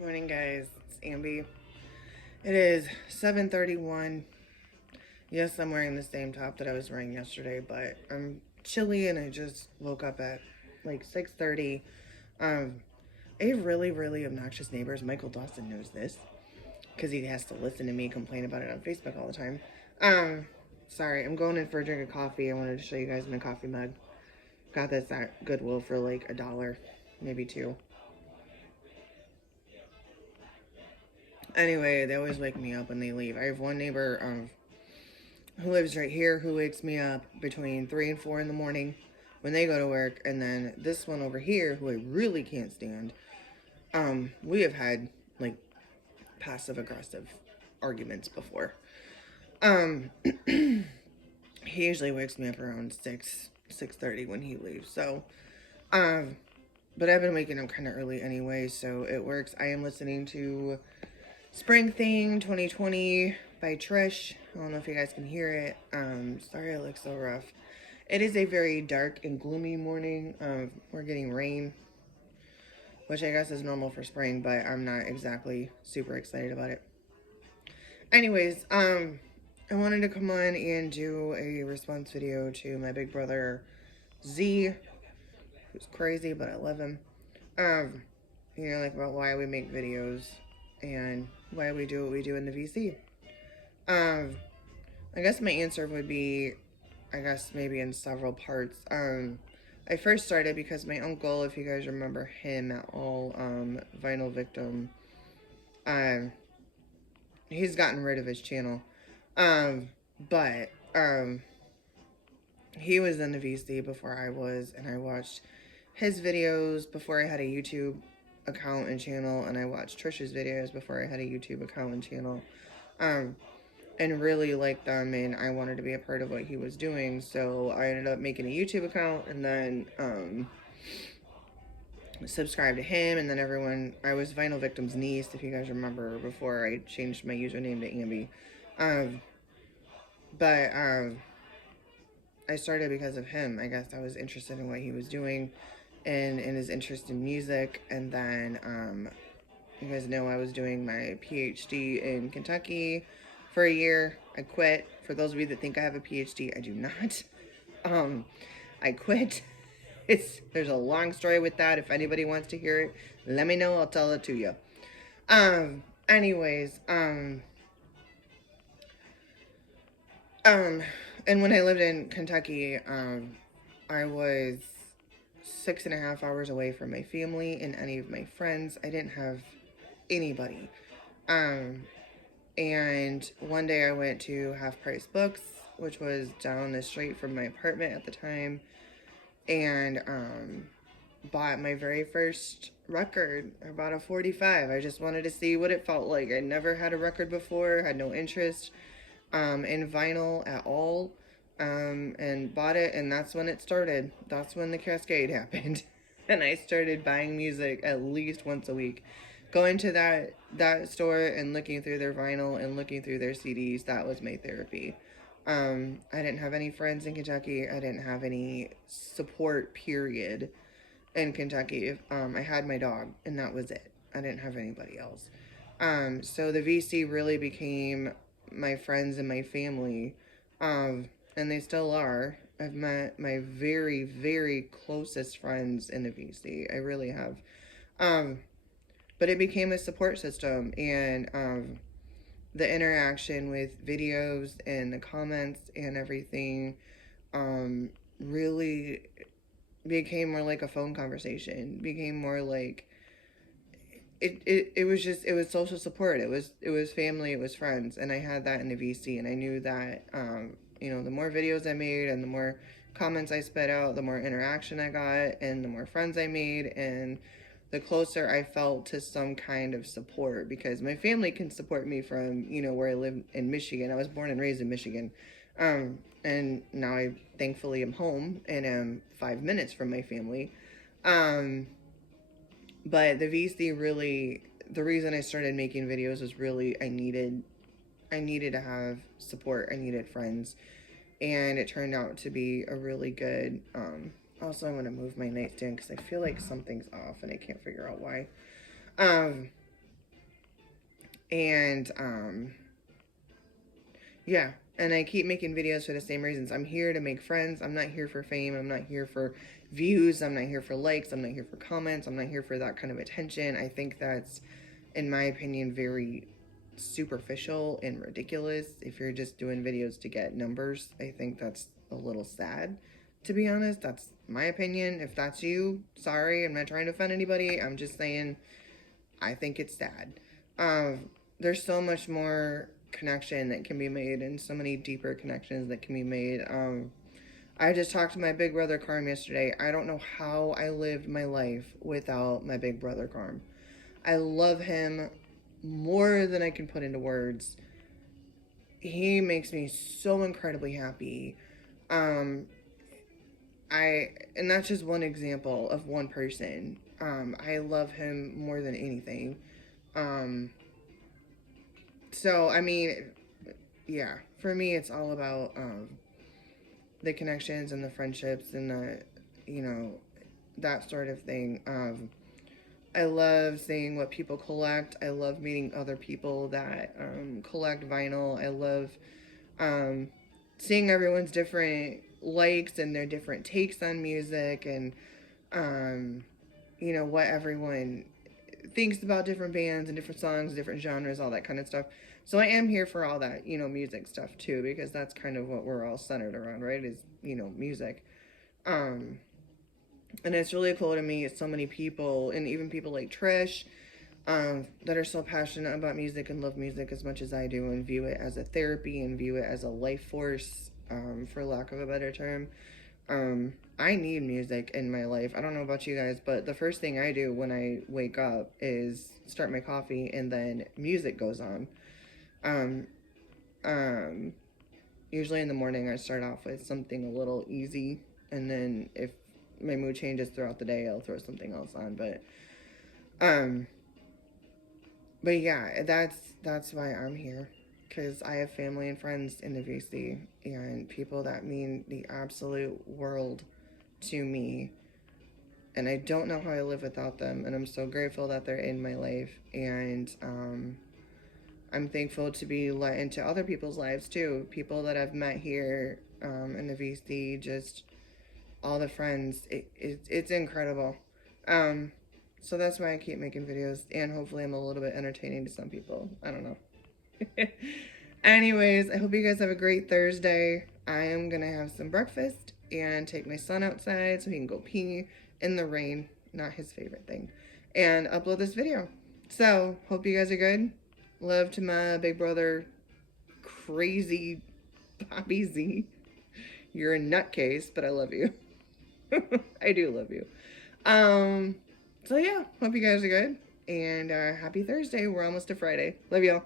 Morning, guys. It's Ambi. It is 7:31. Yes, I'm wearing the same top that I was wearing yesterday, but I'm chilly and I just woke up at like 6:30. Um, I have really, really obnoxious neighbors. Michael Dawson knows this because he has to listen to me complain about it on Facebook all the time. Um, Sorry, I'm going in for a drink of coffee. I wanted to show you guys my coffee mug. Got this at Goodwill for like $1, maybe two. Anyway, they always wake me up when they leave. I have one neighbor who lives right here who wakes me up between 3 and 4 in the morning when they go to work. And then this one over here who I really can't stand. We have had like passive aggressive arguments before. He usually wakes me up around 6:30 when he leaves. So, um, but I've been waking up kind of early anyway, so it works. I am listening to Spring Thing 2020 by Trish. I don't know if you guys can hear it. Sorry I look so rough. It is a very dark and gloomy morning. We're getting rain, which I guess is normal for spring, but I'm not exactly super excited about it. Anyways, I wanted to come on and do a response video to my big brother Z, who's crazy, but I love him. Like about why we make videos and why we do what we do in the VC. I guess my answer would be, maybe in several parts. I first started because my uncle, if you guys remember him at all, Vinyl Victim, he's gotten rid of his channel. But he was in the VC before I was, and I watched his videos before I had a YouTube account and channel, and I watched Trish's videos before I had a YouTube account and channel. And really liked them, and I wanted to be a part of what he was doing, so I ended up making a YouTube account, and then subscribed to him, and then I was Vinyl Victim's niece, if you guys remember, before I changed my username to Ambi. But I started because of him. I guess I was interested in what he was doing, and in his interest in music, and then you guys know I was doing my PhD in Kentucky for a year. I quit. For those of you that think I have a PhD, I do not. I quit. There's a long story with that. If anybody wants to hear it, let me know. I'll tell it to you. Anyways, and when I lived in Kentucky, I was 6.5 hours away from my family and any of my friends. I didn't have anybody. And one day I went to Half Price Books, which was down the street from my apartment at the time, and bought my very first record. I bought a 45. I just wanted to see what it felt like. I never had a record before, had no interest in vinyl at all, and bought it, and that's when it started. That's when the cascade happened. And I started buying music at least once a week. Going to that store and looking through their vinyl and looking through their CDs, that was my therapy. I didn't have any friends in Kentucky. I didn't have any support, period, in Kentucky. I had my dog, and that was it. I didn't have anybody else. So the VC really became my friends and my family, and they still are. I've met my very, very closest friends in the VC. I really have. But it became a support system, and the interaction with videos and the comments and everything really became more like a phone conversation, became more like it was social support. It was family, it was friends, and I had that in the VC, and I knew that the more videos I made and the more comments I spit out, the more interaction I got, and the more friends I made, and the closer I felt to some kind of support, because my family can support me from, where I live in Michigan. I was born and raised in Michigan. And now I thankfully am home and am 5 minutes from my family. But the VC really, the reason I started making videos was really I needed to have support. I needed friends. And it turned out to be a really good, also, I'm going to move my nightstand because I feel like something's off and I can't figure out why. And, yeah. And I keep making videos for the same reasons. I'm here to make friends. I'm not here for fame. I'm not here for views. I'm not here for likes. I'm not here for comments. I'm not here for that kind of attention. I think that's, in my opinion, very superficial and ridiculous. If you're just doing videos to get numbers, I think that's a little sad, to be honest. That's my opinion. If that's you, sorry. I'm not trying to offend anybody. I'm just saying I think it's sad. There's so much more connection that can be made and so many deeper connections that can be made. I just talked to my big brother Carm yesterday. I don't know how I lived my life without my big brother Carm. I love him more than I can put into words. He makes me so incredibly happy. And that's just one example of one person. I love him more than anything. So, I mean, yeah, for me, it's all about the connections and the friendships and the, that sort of thing. I love seeing what people collect. I love meeting other people that collect vinyl. I love seeing everyone's different likes and their different takes on music and, what everyone thinks about different bands and different songs, different genres, all that kind of stuff. So I am here for all that, music stuff too, because that's kind of what we're all centered around, right? Is, music. And it's really cool to meet so many people, and even people like Trish, that are so passionate about music and love music as much as I do and view it as a therapy and view it as a life force, for lack of a better term. I need music in my life. I don't know about you guys, but the first thing I do when I wake up is start my coffee and then music goes on. Um, um, Usually in the morning I start off with something a little easy, and then if my mood changes throughout the day, I'll throw something else on. Um, but yeah, that's why I'm here, because I have family and friends in the VC and people that mean the absolute world to me, and I don't know how I live without them, and I'm so grateful that they're in my life, and I'm thankful to be let into other people's lives too, people that I've met here in the VC, just all the friends. It's incredible. Um, so that's why I keep making videos, and hopefully I'm a little bit entertaining to some people. I don't know. Anyways, I hope you guys have a great Thursday. I am gonna have some breakfast and take my son outside so he can go pee in the rain, not his favorite thing, and upload this video. So, hope you guys are good. Love to my big brother, crazy Bobby Z. You're a nutcase, but I love you. I do love you. So yeah, hope you guys are good. And happy Thursday. We're almost to Friday. Love y'all.